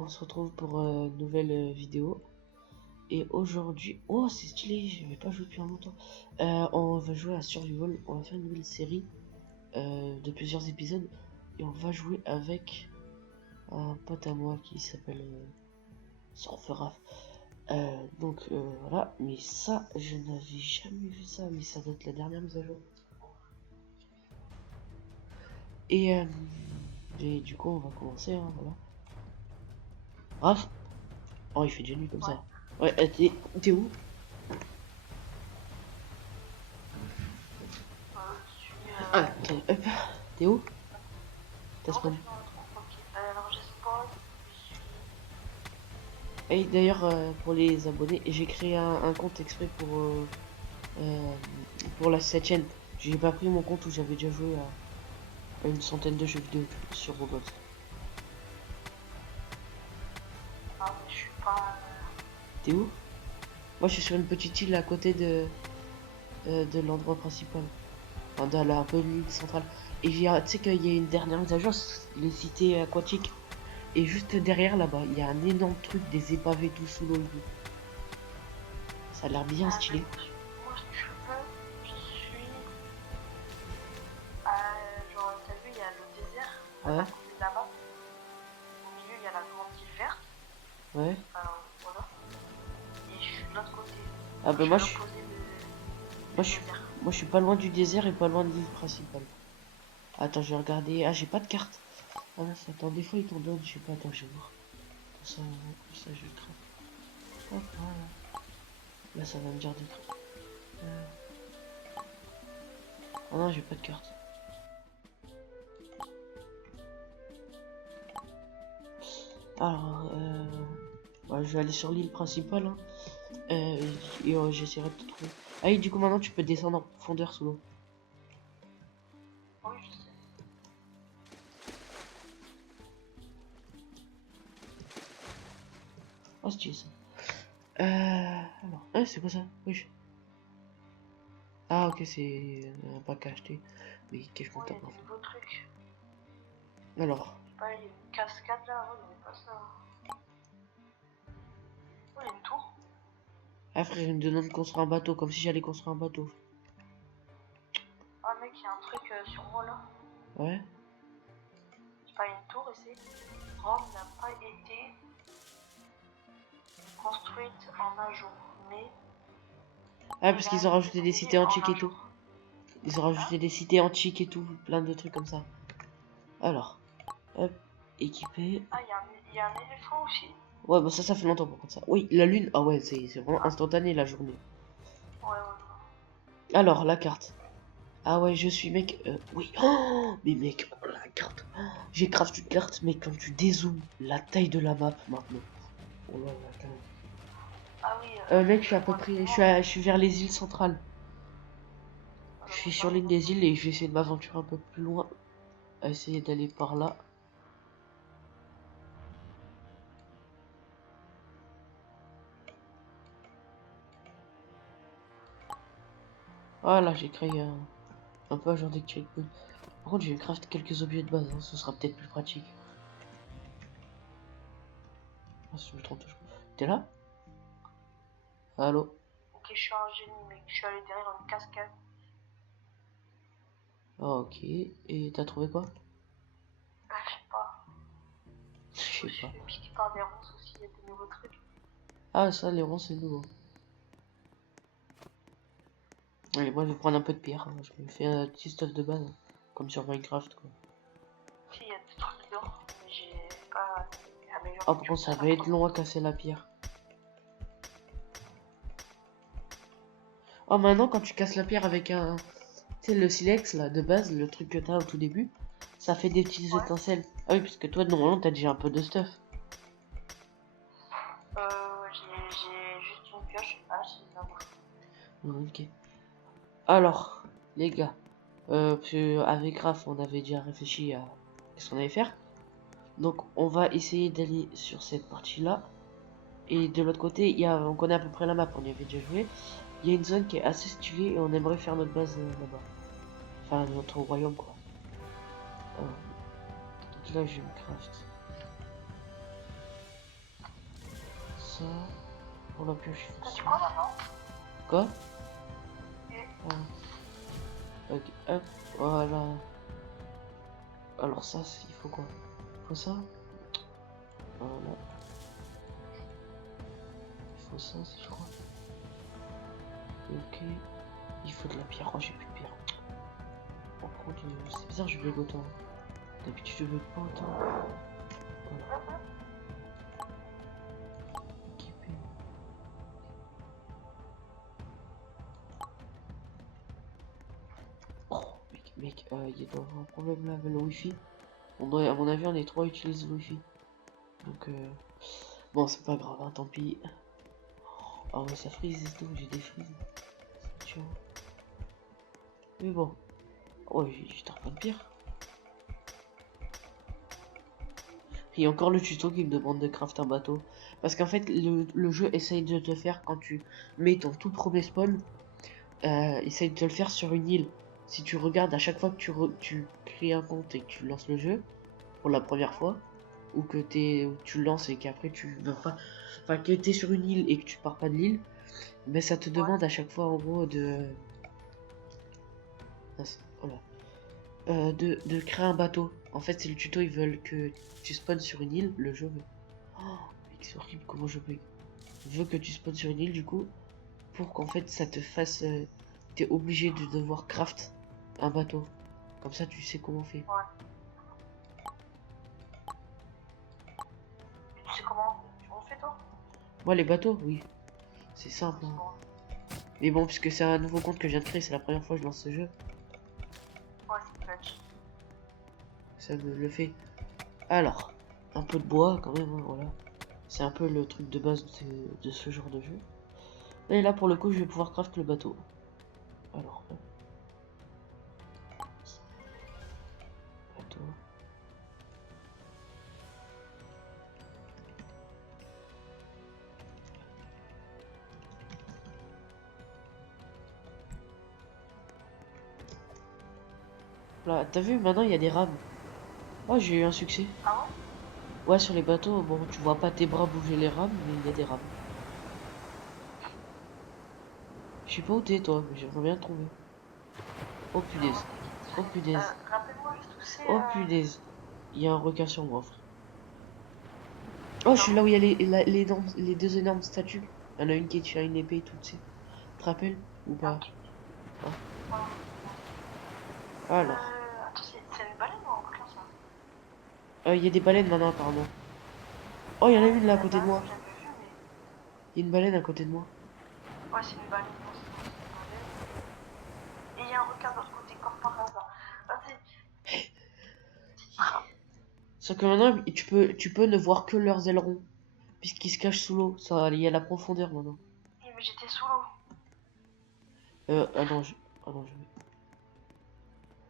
on se retrouve pour une nouvelle vidéo. Et aujourd'hui, oh c'est stylé, je vais pas jouer depuis un longtemps. On va jouer à Survival, on va faire une nouvelle série de plusieurs épisodes. Et on va jouer avec un pote à moi qui s'appelle Surferaf. Donc voilà, mais ça, je n'avais jamais vu ça, mais ça doit être la dernière mise à jour. Et du coup, on va commencer, hein, voilà. Raph. Oh, il fait déjà nuit comme ça. Ouais, t'es où? Ah, hop. T'es où? T'as spawn. Et d'ailleurs, pour les abonnés, j'ai créé un compte exprès pour cette chaîne. J'ai pas pris mon compte où j'avais déjà joué à une centaine de jeux vidéo sur Roblox. Ah, mais je suis pas. T'es où? Moi, je suis sur une petite île à côté de l'endroit principal. Enfin, un peu l'île centrale. Et tu sais qu'il y a une dernière mise à jour, les cités aquatiques. Et juste derrière là-bas, il y a un énorme truc, des épaves et tout sous l'eau. Ça a l'air bien stylé. Moi, si tu veux, je suis. Genre, t'as vu, il y a le désert. Ouais. À côté de là-bas. Au milieu, il y a la grande île verte. Ouais. Voilà. Et je suis de l'autre côté. Ah bah moi je moi je suis pas loin du désert et pas loin de l'île principale. Attends, je vais regarder. Ah, j'ai pas de carte. Ah mince, attends, des fois ils t'en donnent, je sais pas, attends, je vais voir. Comme ça je vais craft. Hop, voilà. Là ça va me dire des trucs. Ah non, j'ai pas de carte. Alors, ouais, je vais aller sur l'île principale, hein. Et j'essaierai de te trouver. Ah oui, du coup maintenant tu peux descendre en profondeur sous l'eau. Oui, je sais. Oh, c'est ça. Alors, ah, c'est quoi ça? Oui. Ah, ok, c'est un pack à acheter. Mais qu'est-ce qu'on Oui, t'a il y a pas des fait? nouveaux trucs. Alors, Je sais pas, il y a une cascade là, avant, il n'y avait pas ça. Oh, il y a une tour. ah frère, il me demande de construire un bateau, comme si j'allais construire un bateau. Ah, mec, il y a un truc sur moi là. Ouais. C'est pas une tour ici. Rome n'a pas été construite en un jour, mais. Ah, parce qu'ils ont rajouté des cités antiques et tout. Ils ont rajouté des cités antiques et tout, plein de trucs comme ça. Alors, hop, équipé. Ah, il y a un éléphant aussi. Ouais, bah ça fait longtemps pour contre ça. Oui, la lune, ah ouais, c'est vraiment instantané la journée. Ouais. Alors, la carte. Ah ouais, je suis mec. Oui. Oh, mais mec, oh, la carte. Oh, j'ai crafté une carte, mais quand tu dézoomes la taille de la map maintenant. Oh là là, quand même. Ah oui. Mec, je suis à peu près. Je suis vers les îles centrales. Je suis sur l'une des îles et je vais essayer de m'aventurer un peu plus loin. À essayer d'aller par là. Voilà, j'ai créé un peu un genre de checkpoint. Par contre, je vais craft quelques objets de base, hein, ce sera peut-être plus pratique. Ah, si je me trompe toujours. T'es là? Allô? Ok, je suis un génie, mec. Je suis allé derrière une cascade. Ah, ok. Et t'as trouvé quoi? Ah, je sais pas. Je sais Je pas. suis piqué par des ronces aussi, il y a des nouveaux trucs. Ah, ça, les ronds, c'est nouveau. Allez, moi, je vais prendre un peu de pierre. Hein. Je me fais un petit stuff de base. Comme sur Minecraft, quoi. Si, il y a des trucs dedans, mais j'ai pas amélioré. Ah, par contre, ça va être long à casser la pierre. Oh, maintenant, quand tu casses la pierre avec un... Tu sais, le silex, là, de base, le truc que t'as au tout début, ça fait des petites étincelles. Ah oui, parce que toi, normalement, t'as déjà un peu de stuff. J'ai juste une pioche. Ah, c'est ça. Ok. Alors, les gars, avec Raph, on avait déjà réfléchi à ce qu'on allait faire. Donc, on va essayer d'aller sur cette partie-là. Et de l'autre côté, on connaît à peu près la map, on y avait déjà joué. Il y a une zone qui est assez stylée et on aimerait faire notre base là-bas. Enfin, notre royaume, quoi. Donc là, je me craft. ça. Pour la pioche, il faut T'as dit ça. quoi maintenant? Quoi? Et Ok, hop, voilà. Alors ça, il faut quoi? Il faut ça. Voilà. Il faut ça, si je crois. Ok. Il faut de la pierre. Oh, j'ai plus de pierre. Oh, par contre, c'est bizarre, je bug autant. D'habitude, je bug pas autant. Voilà. Équipé. Oh, mec, il doit y avoir un problème là avec le wifi. On doit, à mon avis, on est trois à utiliser le wifi. Donc, bon, c'est pas grave, hein, tant pis. Ah ouais, ça freeze et tout, j'ai des frises. C'est chiant. Mais bon. Oh, j'ai pas de pire. Il y a encore le tuto qui me demande de craft un bateau. Parce qu'en fait, le jeu essaye de te faire quand tu mets ton tout premier spawn. Essaye de te le faire sur une île. Si tu regardes à chaque fois que tu crées un compte et que tu lances le jeu pour la première fois, ou que tu le lances et qu'après tu vas pas, enfin que t'es sur une île et que tu pars pas de l'île, mais ça te demande à chaque fois en gros voilà, de créer un bateau. En fait, c'est le tuto, ils veulent que tu spawns sur une île, le jeu veut. Oh, mec, c'est horrible comment je bug. Il veut que tu spawns sur une île du coup, pour qu'en fait ça te fasse, t'es obligé de devoir craft un bateau. Comme ça, tu sais comment on fait. ouais. Et tu sais comment on fait toi? Moi, les bateaux, oui, c'est simple. C'est Hein. bon. Mais bon, puisque c'est un nouveau compte que je viens de créer, c'est la première fois que je lance ce jeu, Ouais, c'est clutch. ça me le fait. Alors, un peu de bois quand même, hein, voilà. C'est un peu le truc de base de ce genre de jeu. Et là, pour le coup, je vais pouvoir craft le bateau. Alors, bateau. Là, t'as vu, maintenant il y a des rames. Oh, j'ai eu un succès. Ah Ouais, sur les bateaux, bon, tu vois pas tes bras bouger les rames, mais il y a des rames. Je sais pas où t'es, toi, mais j'aimerais bien te trouver. Oh ouais? punaise. Oh punaise. Rappelle-moi juste où c'est. Oh punaise. Il y a un requin sur moi, frère. Oh, je suis là Pardon? où il y a les deux énormes statues. Il y en a une qui tient une épée et tout, tu sais. Tu te rappelles ou Ah, pas? ok. Ah. Ouais. Alors, Attends, c'est une baleine ou un requin ça? il y a des baleines maintenant, apparemment. Oh, il y en a Ouais, une là à la côté de baleine, moi. j'avais vu, mais. Il y a une baleine à côté de moi. Ouais, c'est une baleine, non, c'est une baleine. Et il y a un requin de l'autre côté, comme par hasard. Vas-y. Sauf que maintenant, tu peux ne voir que leurs ailerons. Puisqu'ils se cachent sous l'eau. Ça, il y a la profondeur maintenant. Mais j'étais sous l'eau. Ah non, ah non,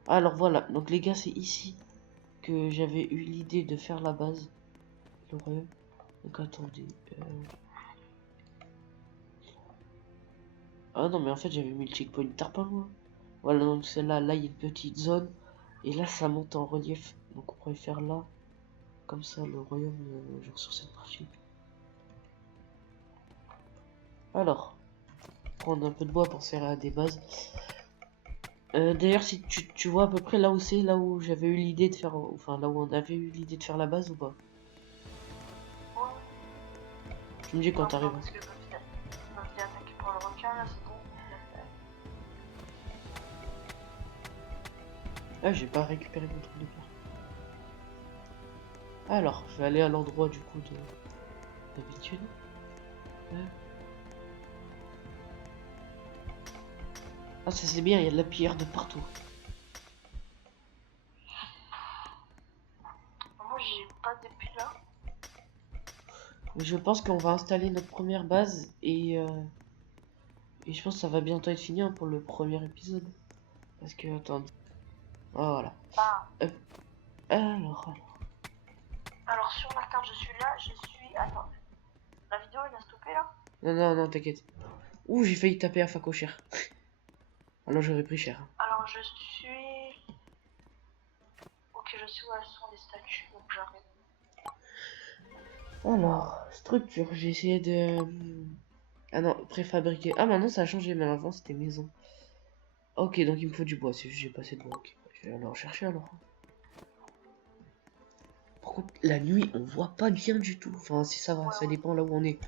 alors voilà, donc les gars, c'est ici que j'avais eu l'idée de faire la base. Le royaume. Donc attendez. Ah non, mais en fait, j'avais mis le checkpoint tard pas loin. Voilà, donc celle-là, là, il y a une petite zone. Et là, ça monte en relief. Donc on pourrait faire là. Comme ça, le royaume, genre sur cette partie. Alors, prendre un peu de bois pour servir à des bases. D'ailleurs, si tu vois à peu près là où c'est, là où j'avais eu l'idée de faire, enfin là où on avait eu l'idée de faire la base ou pas? Ouais. Tu me dis quand Non, t'arrives. parce que je me fais attaquer par le requin, là, c'est bon. Ah, j'ai pas récupéré mon truc de pierre. Alors, je vais aller à l'endroit du coup d'habitude. Ah, ça c'est bien, il y a de la pierre de partout. Moi, j'ai pas d'épée là. Je pense qu'on va installer notre première base et je pense que ça va bientôt être fini hein, pour le premier épisode. Parce que, attends. Ah, voilà. Ah. Hop. Alors. Alors, sur la carte, je suis là, je suis. Attends. La vidéo, elle a stoppé là? Non, non, non, t'inquiète. Ouh, j'ai failli taper à Faco cher. Alors j'aurais pris cher. Alors, je suis. Ok, je suis où elles sont les statues, donc j'arrête. Alors, Structure, j'ai essayé de... Ah non, préfabriquer. Ah maintenant ça a changé, mais avant c'était maison. Ok, donc il me faut du bois, c'est juste j'ai pas assez de bois. Ok, je vais aller en chercher alors. Par contre, la nuit, on voit pas bien du tout. Enfin, si ça va, Ouais, ça ouais. dépend là où on est.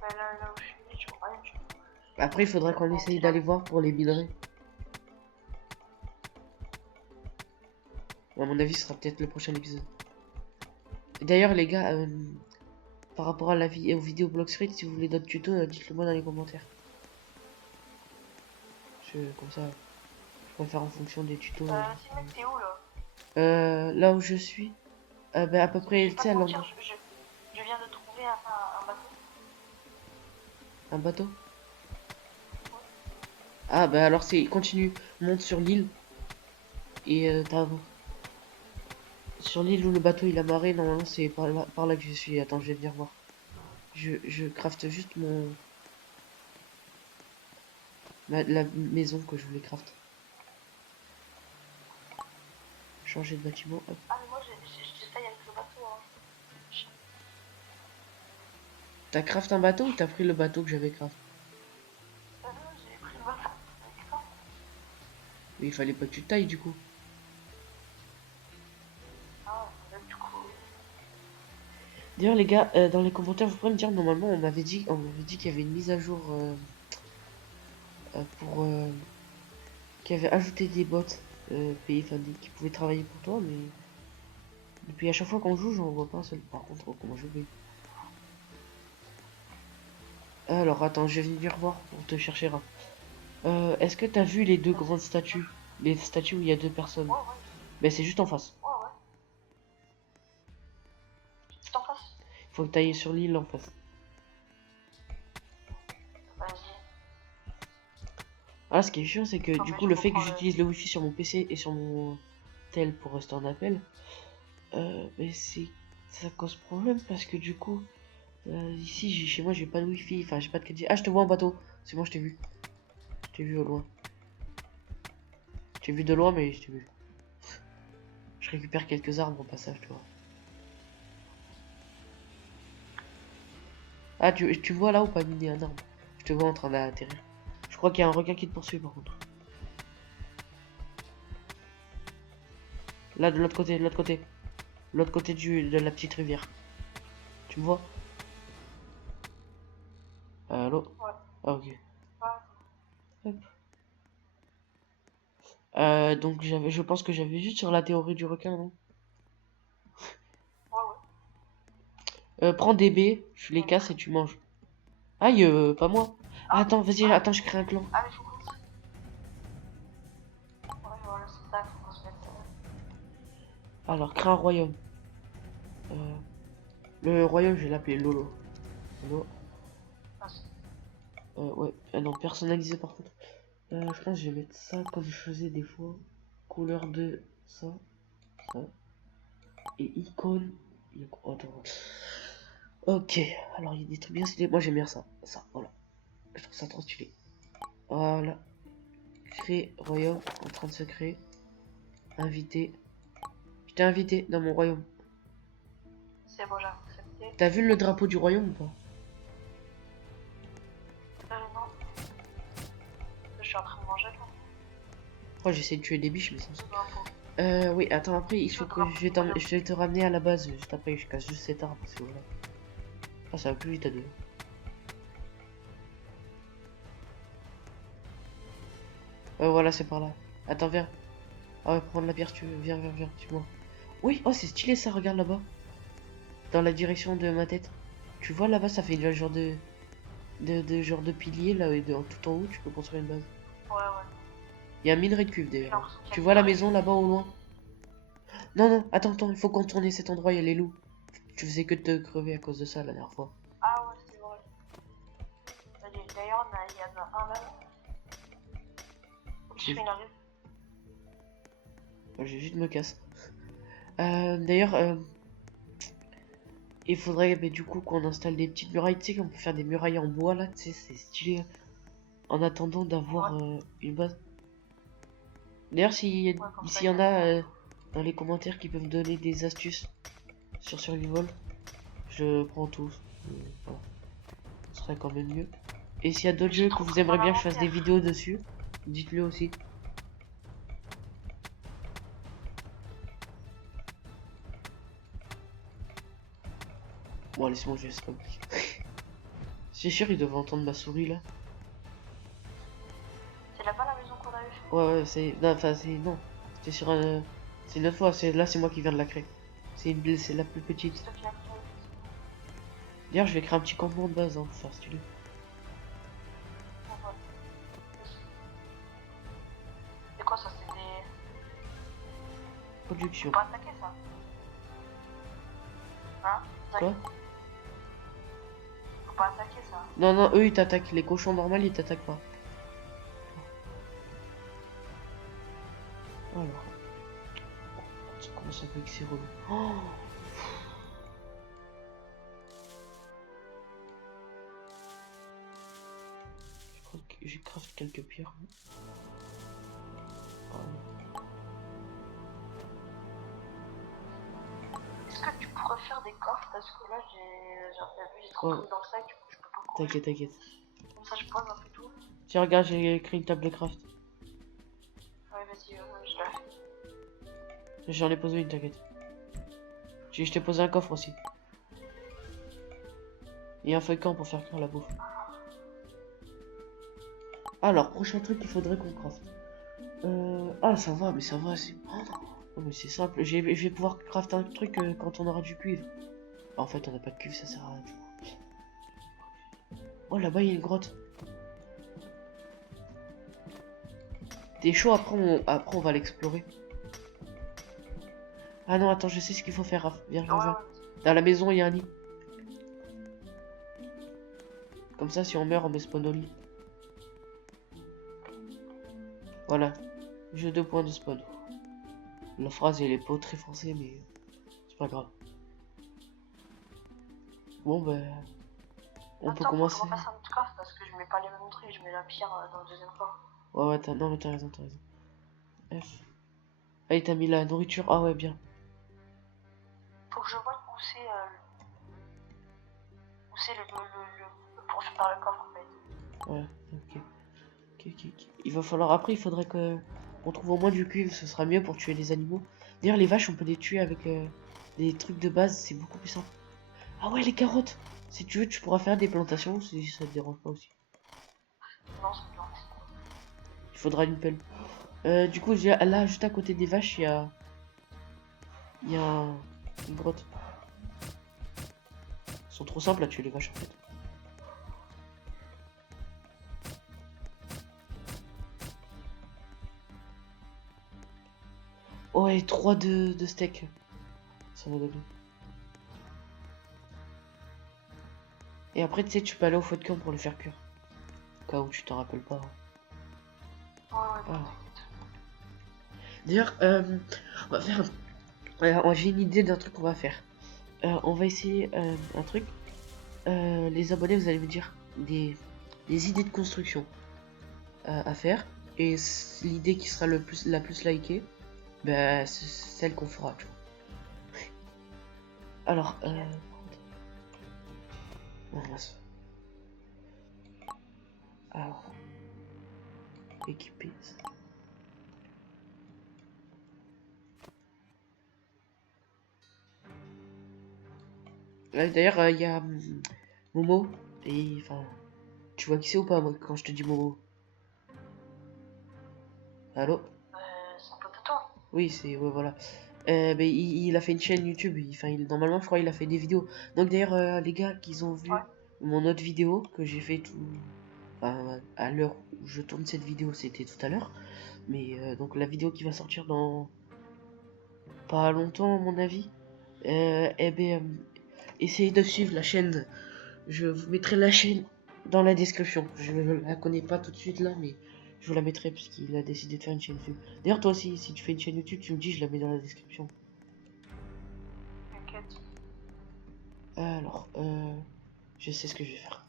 Bah, là où je suis, je vois rien du tout. Après, il faudrait qu'on essaye d'aller voir pour les minerais. À mon avis, ce sera peut-être le prochain épisode. Et d'ailleurs, les gars, par rapport à la vie et aux vidéos Bloxfruit, si vous voulez d'autres tutos, dites-le moi dans les commentaires. Comme ça, je pourrais faire en fonction des tutos. Si mec, t'es où là? Là où je suis, ben, à peu Je près, vais tu pas sais, te à mentir, l'endroit. je viens de trouver un bateau. Un bateau. Ah, bah alors c'est continue, monte sur l'île et t'as sur l'île où le bateau il a marré, normalement c'est par là que je suis. Attends, je vais venir voir. Je crafte juste la maison que je voulais craft. Changer de bâtiment, hop. Ah, mais moi j'essaye avec le bateau. Hein. T'as craft un bateau ou t'as pris le bateau que j'avais craft? J'ai pris le bateau avec ça. Mais il fallait pas que tu tailles du coup. Ah, du coup. D'ailleurs les gars, dans les commentaires vous pouvez me dire, normalement on m'avait dit qu'il y avait une mise à jour pour qui avait ajouté des bots payés, enfin qui pouvaient travailler pour toi, mais depuis à chaque fois qu'on joue, j'en vois pas un seul. Par contre, comment je vais. Alors attends, je vais venir voir pour te chercher là. Est-ce que t'as vu les deux grandes statues? Les statues où il y a deux personnes? Ouais, ouais, Ben c'est juste en face. ouais, ouais. Tu t'en fasses. Faut que t'ailles sur l'île en face. Vas-y. Ah, ce qui est chiant, c'est que Non, du mais coup, je le fait que comprends j'utilise le wifi sur mon PC et sur mon tel pour rester en appel, mais ça cause problème parce que du coup, ici, chez moi, j'ai pas de wifi, enfin, j'ai pas de 4G. Ah, je te vois en bateau. C'est bon, je t'ai vu. Je t'ai vu au loin. Je t'ai vu de loin, mais je t'ai vu. Je récupère quelques arbres au passage, tu vois. Ah, tu vois là ou pas miner un arbre? Je te vois en train d'atterrir. Je crois qu'il y a un requin qui te poursuit par contre. Là, de l'autre côté, de l'autre côté. De l'autre côté de la petite rivière. Tu me vois? Allô? Ouais. Ah, ok. Ouais, Hop. Donc je pense que j'avais juste sur la théorie du requin, non? ouais, ouais. Prends des baies, je les casse et tu manges. Aïe, pas moi. Ah, Ah, attends, vas-y, ah, attends, je crée un clan. ah, mais faut qu'on se... Ouais, voilà, c'est ça, faut qu'on se mette... Alors, crée un royaume. Euh, le royaume, je vais l'appeler Lolo. Lolo. Ouais, non, personnalisé par contre. Je pense que je vais mettre ça comme je faisais des fois. Couleur de ça, ça. Et icône. Oh, attends. Ok, alors il y a des trucs bien stylés. Moi j'aime bien ça. Ça, voilà. Je trouve ça trop stylé. Voilà. Créer royaume en train de se créer. Invité. Je t'ai invité dans mon royaume. C'est bon, j'ai accepté. T'as vu le drapeau du royaume ou pas? Non. Je suis en train de manger, là. Oh, j'essaie de tuer des biches, mais ça. C'est un pot. Oui, attends, après, il faut que je vais te ramener à la base. Juste après, je casse juste cet arbre. Parce que voilà. Ah, ça va plus vite à deux. Voilà, c'est par là. Attends, viens. Ah ouais, prendre la pierre, tu veux. Viens, tu vois. Oui, oh, c'est stylé ça, regarde là-bas. Dans la direction de ma tête. Tu vois là-bas, ça fait le genre genre de pilier là, et tout en haut, tu peux construire une base. Ouais, ouais. Il y a un minerai de cuivre J'ai d'ailleurs. l'impression qu'il y a Tu une vois la vraie- maison là-bas au loin? Non, attends, il faut contourner cet endroit, il y a les loups. Tu faisais que te crever à cause de ça la dernière fois. Ah ouais, c'est vrai. D'ailleurs, il y en a un là. Je fais une arrive. Je juste me casse. D'ailleurs, il faudrait du coup qu'on installe des petites murailles. Tu sais qu'on peut faire des murailles en bois là, tu sais, c'est stylé. En attendant d'avoir une base. D'ailleurs, s'il y en a dans les commentaires qui peuvent donner des astuces sur Survival, je le prends tout. Voilà. Ce serait quand même mieux. Et s'il y a d'autres J'ai jeux que trop vous pris aimeriez mon bien que je fasse des inventaire. vidéos dessus, dites-le aussi. Bon, laisse-moi, je sais pas. C'est sûr, ils doivent entendre ma souris là. C'est là-bas la maison qu'on avait fait? Ouais, ouais, c'est. Non, enfin, c'est. Non. C'était sur un. C'est une autre fois, là, c'est moi qui viens de la créer. C'est la plus petite. C'est toi qui l'as créé. D'ailleurs, je vais créer un petit campement de base hein, pour faire stylé. Bon, voilà. C'est quoi ça? C'est des... Production. Faut pas attaquer ça. Hein? Quoi? Faut pas attaquer ça. Non, non, eux ils t'attaquent. Les cochons normaux ils t'attaquent pas. Alors. Ça commence un peu avec ces relous. Oh, je crois que j'ai craft quelques pierres. Oh. Est-ce que tu pourrais faire des coffres? Parce que là j'ai trop de Ouais. trucs dans le sac, du coup je peux pas courir. T'inquiète, t'inquiète. Comme ça je pose un peu tout. Tiens, regarde, j'ai créé une table de craft. Ouais, vas-y, je la fais. J'en ai posé une, t'inquiète. Je t'ai posé un coffre aussi. Et un feuille camp pour faire cuire la bouffe. Alors, prochain truc qu'il faudrait qu'on craft. Ah, ça va, mais ça va, c'est. Oh, mais c'est simple. Je vais pouvoir crafter un truc quand on aura du cuivre. En fait, on n'a pas de cuivre, ça sert à rien. Oh, là-bas, il y a une grotte. T'es chaud, après on va l'explorer. Ah non, attends, je sais ce qu'il faut faire, Raph. Viens, viens, viens. Dans la maison, il y a un lit. Comme ça, si on meurt, on met spawn au lit. Voilà. J'ai 2 points de spawn. La phrase, elle est pas très français, mais c'est pas grave. Bon, ben, on peut commencer. Faut qu'on fasse un autre coffre parce que je mets pas les mêmes trucs, je mets la pierre dans le deuxième coffre. Ouais, ouais, non, mais t'as raison, t'as raison. F. Ah, il t'a mis la nourriture. Ah, ouais, bien. Faut que je vois où c'est pour faire le coffre en fait. Ouais, ok. Ok. Il va falloir, après, il faudrait que on trouve au moins du cuivre, ce sera mieux pour tuer les animaux. D'ailleurs, les vaches, on peut les tuer avec des trucs de base, c'est beaucoup plus simple. Ah ouais, les carottes! Si tu veux, tu pourras faire des plantations si ça te dérange pas aussi. Non, c'est bien. Il faudra une pelle. Du coup, là, juste à côté des vaches, il y a une grotte. Ils sont trop simples à tuer les vaches en fait. Oh, et 3 de steak. Ça va donner. Et après, tu sais, tu peux aller au feu de camp pour le faire cuire. Au cas où tu t'en rappelles pas. Ouais, Ah. t'inquiète. D'ailleurs, on va faire. J'ai une idée d'un truc qu'on va faire. On va essayer un truc. Les abonnés, vous allez me dire des idées de construction à faire. Et l'idée qui sera la plus likée, bah, c'est celle qu'on fera. Tu vois. Alors, non, mince. Alors, équiper ça. D'ailleurs, il y a Momo. Et enfin, tu vois qui c'est ou pas, moi, quand je te dis Momo? Allô? C'est un pote à toi. Oui, c'est. Ouais, voilà. Ben, il a fait une chaîne YouTube. Normalement, je crois il a fait des vidéos. Donc, d'ailleurs, les gars qui ont vu Ouais. mon autre vidéo que j'ai fait tout. Enfin, à l'heure où je tourne cette vidéo, c'était tout à l'heure. Mais donc, la vidéo qui va sortir dans pas longtemps, à mon avis. Eh ben, essayez de suivre la chaîne. Je vous mettrai la chaîne dans la description. Je la connais pas tout de suite là, mais je vous la mettrai puisqu'il a décidé de faire une chaîne YouTube. D'ailleurs, toi aussi, si tu fais une chaîne YouTube, tu me dis, je la mets dans la description. T'inquiète. Alors, je sais ce que je vais faire.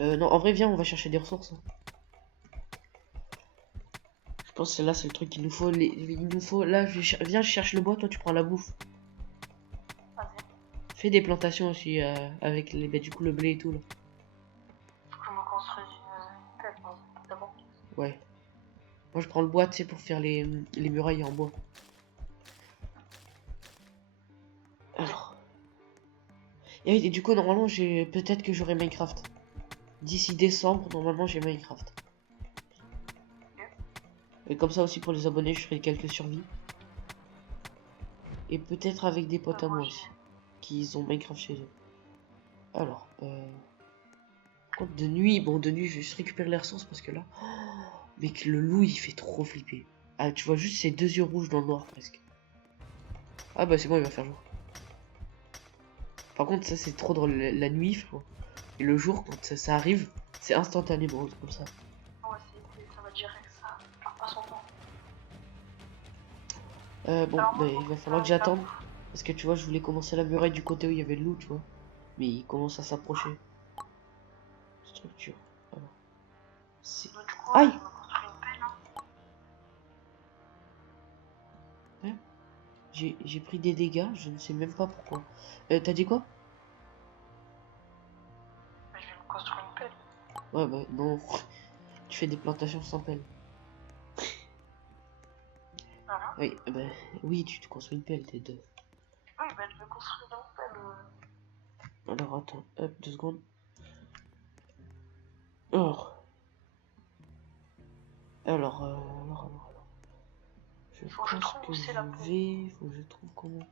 Non, en vrai, viens, on va chercher des ressources. Hein. Je pense que là, c'est le truc qu'il nous faut. Il nous faut. Là, viens, je cherche le bois, toi, tu prends la bouffe. Vas-y. Fais des plantations aussi avec les, bah, du coup le blé et tout là. Faut que je me construise une pelle, d'abord. Ouais. Moi je prends le bois, tu sais, pour faire les murailles en bois. Alors. Et du coup, normalement, j'ai peut-être que j'aurai Minecraft. D'ici décembre, normalement, j'ai Minecraft. Et comme ça aussi pour les abonnés, je ferai quelques survies. Et peut-être avec des potes à moi aussi, qui ont Minecraft chez eux. Alors, par contre, de nuit, bon, de nuit, je vais juste récupérer les ressources parce que là, mec, le loup, il fait trop flipper. Ah, tu vois juste ses deux yeux rouges dans le noir presque. Ah bah c'est bon, il va faire jour. Par contre, ça c'est trop drôle, la nuit, frérot. Et le jour, quand ça arrive, c'est instantanément comme ça. Ouais, ça va direct, ça perd pas son temps. Bon, Alors, bah, moi, il va falloir que j'attende. Parce que tu vois, je voulais commencer la muraille du côté où il y avait le loup, tu vois. Mais il commence à s'approcher. Structure. Alors. C'est... Du coup, Aïe! je me construis une pelle. Hein. Ouais. J'ai pris des dégâts, je ne sais même pas pourquoi. T'as dit quoi? Mais je vais me construire une pelle. Ouais, bah non. Tu fais des plantations sans pelle. Voilà. Oui, bah, oui, tu te construis une pelle, t'es deux. Oui, bah je vais construire une pelle. Alors attends, hop, 2 secondes. Alors. Je Faut que je pense trouve que où c'est je la pelle. vais... Faut que je trouve comment...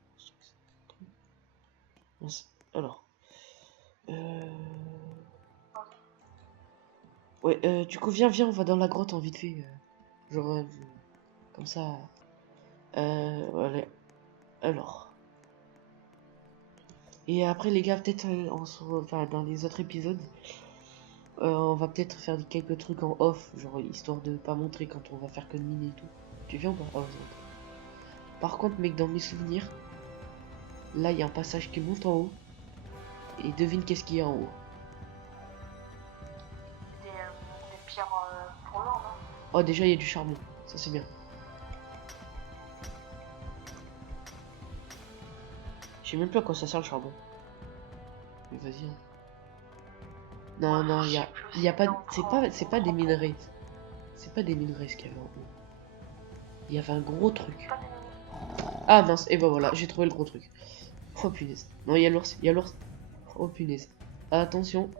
Mince. Alors. Ouais, du coup, viens, on va dans la grotte en vite fait. Genre, comme ça. Voilà. Alors. Et après, les gars, peut-être, enfin, dans les autres épisodes, on va peut-être faire quelques trucs en off, genre, histoire de pas montrer quand on va faire que de miner et tout. Tu viens ou pas? Ah, ouais, par contre, mec, dans mes souvenirs, là, il y a un passage qui monte en haut. Et devine qu'est-ce qu'il y a en haut. Des pierres pour l'or, non? Oh, déjà, il y a du charbon. Ça, c'est bien. Je sais même pas à quoi ça sert le charbon. Mais vas-y. Hein. Non, il y a pas. C'est pas des minerais. C'est pas des minerais ce qu'il y avait en haut. Il y avait un gros truc. Ah mince, et bah voilà, j'ai trouvé le gros truc. Oh punaise. Non, il y a l'ours. Oh punaise. Attention.